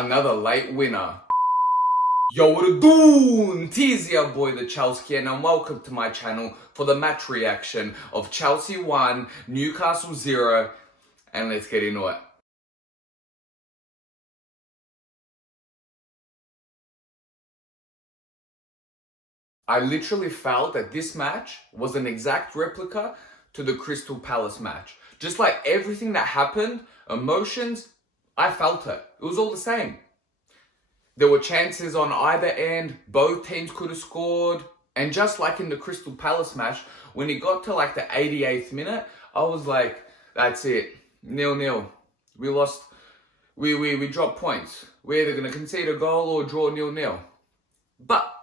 another late winner. Yo, what it doing? Tis your boy the Chelskian and welcome to my channel for the match reaction of Chelsea 1, Newcastle 0, and let's get into it. I literally felt that this match was an exact replica to the Crystal Palace match. Just like everything that happened, emotions, I felt it. It was all the same. There were chances on either end, both teams could have scored. And just like in the Crystal Palace match, when it got to like the 88th minute, I was like, that's it, 0-0. We lost, we dropped points. We're either going to concede a goal or draw 0-0. But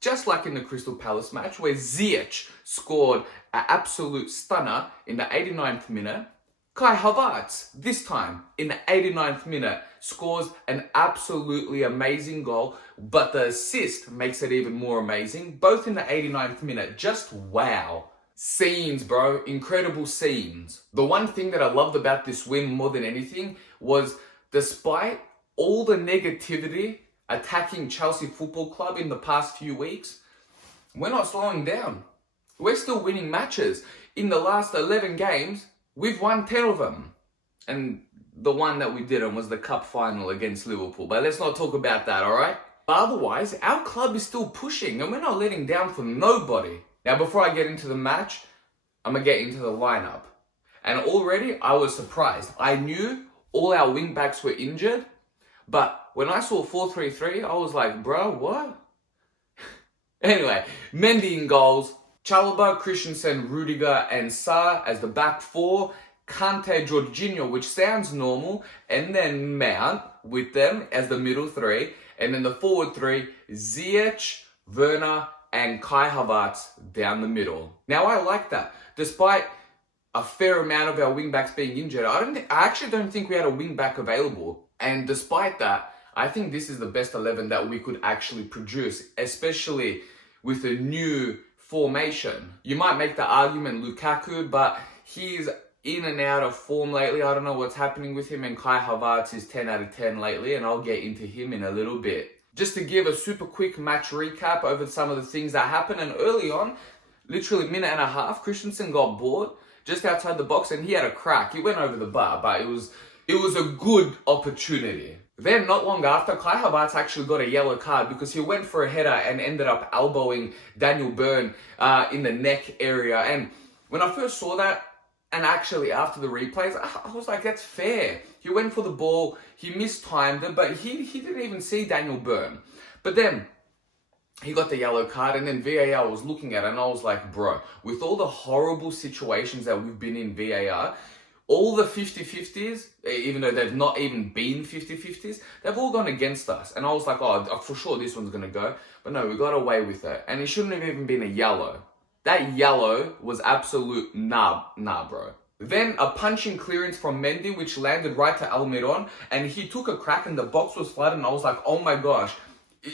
just like in the Crystal Palace match, where Ziyech scored an absolute stunner in the 89th minute, Kai Havertz, this time in the 89th minute, scores an absolutely amazing goal, but the assist makes it even more amazing, both in the 89th minute. Just wow. Scenes, bro. Incredible scenes. The one thing that I loved about this win more than anything was, despite all the negativity attacking Chelsea Football Club in the past few weeks, we're not slowing down. We're still winning matches. In the last 11 games, we've won 10 of them. And the one that we didn't was the cup final against Liverpool. But let's not talk about that, alright? But otherwise, our club is still pushing and we're not letting down for nobody. Now, before I get into the match, I'm going to get into the lineup. And already, I was surprised. I knew all our wing backs were injured. But when I saw 4-3-3, I was like, bro, what? Anyway, Mendy in goals. Chalobah, Christensen, Rudiger and Sarr as the back four, Kante, Jorginho, which sounds normal, and then Mount with them as the middle three, and then the forward three, Ziyech, Werner and Kai Havertz down the middle. Now I like that. Despite a fair amount of our wing backs being injured, I actually don't think we had a wing back available. And despite that, I think this is the best 11 that we could actually produce, especially with a new formation. You might make the argument Lukaku, but he's in and out of form lately. I don't know what's happening with him, and Kai Havertz is 10 out of 10 lately, and I'll get into him in a little bit. Just to give a super quick match recap over some of the things that happened, and early on, literally a minute and a half, Christensen got bored just outside the box and he had a crack. He went over the bar, but it was a good opportunity. Then, not long after, Kai Havertz actually got a yellow card because he went for a header and ended up elbowing Daniel Byrne in the neck area. And when I first saw that, and actually after the replays, I was like, that's fair. He went for the ball, he mistimed it, but he didn't even see Daniel Byrne. But then, he got the yellow card, and then VAR was looking at it, and I was like, bro, with all the horrible situations that we've been in VAR, all the 50-50s, even though they've not even been 50-50s, they've all gone against us. And I was like, oh, for sure this one's going to go. But no, we got away with it. And it shouldn't have even been a yellow. That yellow was absolute nah, bro. Then a punching clearance from Mendy, which landed right to Almiron. And he took a crack and the box was flooded. And I was like, oh my gosh.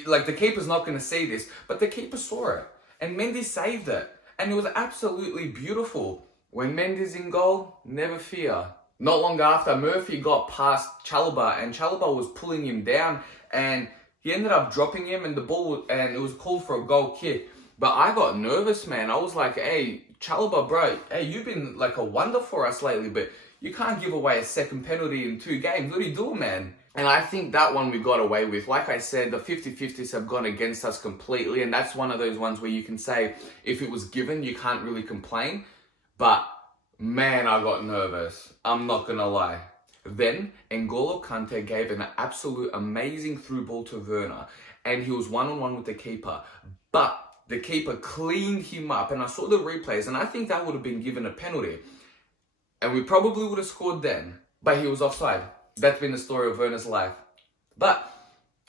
Like, the keeper's not going to see this. But the keeper saw it. And Mendy saved it. And it was absolutely beautiful. When Mendy's in goal, never fear. Not long after, Murphy got past Chalobah, and Chalobah was pulling him down, and he ended up dropping him, and it was called for a goal kick. But I got nervous, man. I was like, hey, Chalobah, bro, hey, you've been like a wonder for us lately, but you can't give away a second penalty in 2 games. What are you doing, man? And I think that one we got away with. Like I said, the 50-50s have gone against us completely, and that's one of those ones where you can say, if it was given, you can't really complain. But, man, I got nervous. I'm not going to lie. Then, N'Golo Kante gave an absolute amazing through ball to Werner. And he was one-on-one with the keeper. But the keeper cleaned him up. And I saw the replays. And I think that would have been given a penalty. And we probably would have scored then. But he was offside. That's been the story of Werner's life. But,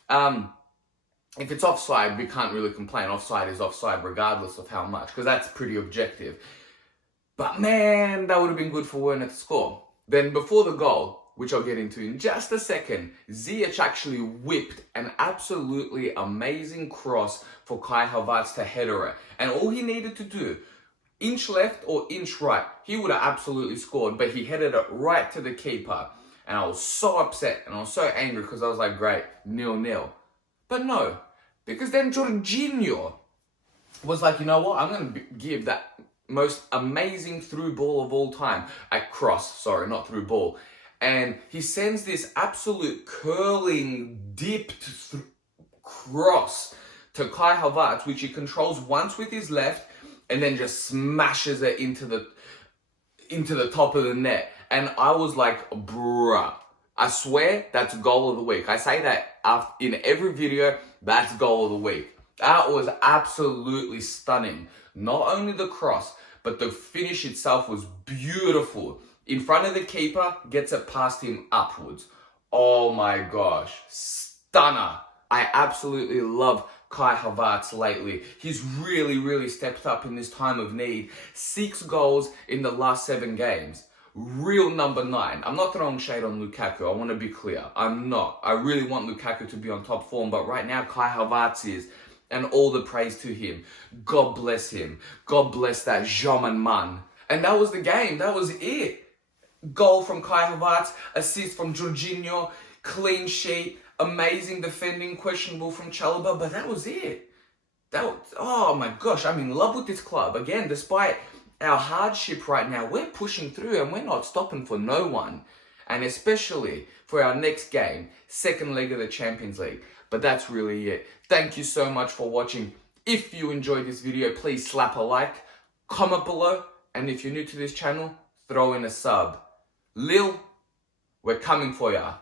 if it's offside, we can't really complain. Offside is offside regardless of how much. Because that's pretty objective. But man, that would have been good for Werner to score. Then before the goal, which I'll get into in just a second, Ziyech actually whipped an absolutely amazing cross for Kai Havertz to header it. And all he needed to do, inch left or inch right, he would have absolutely scored, but he headed it right to the keeper. And I was so upset and I was so angry because I was like, great, 0-0. But no, because then Jorginho was like, you know what? I'm going to give that most amazing through ball of all time. Not through ball. And he sends this absolute curling, dipped cross to Kai Havertz, which he controls once with his left and then just smashes it into the top of the net. And I was like, bruh, I swear that's goal of the week. I say that in every video, that's goal of the week. That was absolutely stunning. Not only the cross, but the finish itself was beautiful. In front of the keeper, gets it past him upwards. Oh my gosh, stunner. I absolutely love Kai Havertz lately. He's really stepped up in this time of need. 6 goals in the last 7 games. Real number 9. I'm not throwing shade on Lukaku. I want to be clear. I'm not. I really want Lukaku to be on top form, but right now Kai Havertz is. And all the praise to him. God bless him. God bless that German man. And that was the game. That was it. Goal from Kai Havertz, assist from Jorginho, clean sheet, amazing defending, questionable from Chalobah, but that was it. Oh my gosh, I'm in love with this club. Again, despite our hardship right now, we're pushing through and we're not stopping for no one. And especially for our next game, second leg of the Champions League. But that's really it. Thank you so much for watching. If you enjoyed this video, please slap a like, comment below, and if you're new to this channel, throw in a sub. Lil, we're coming for ya.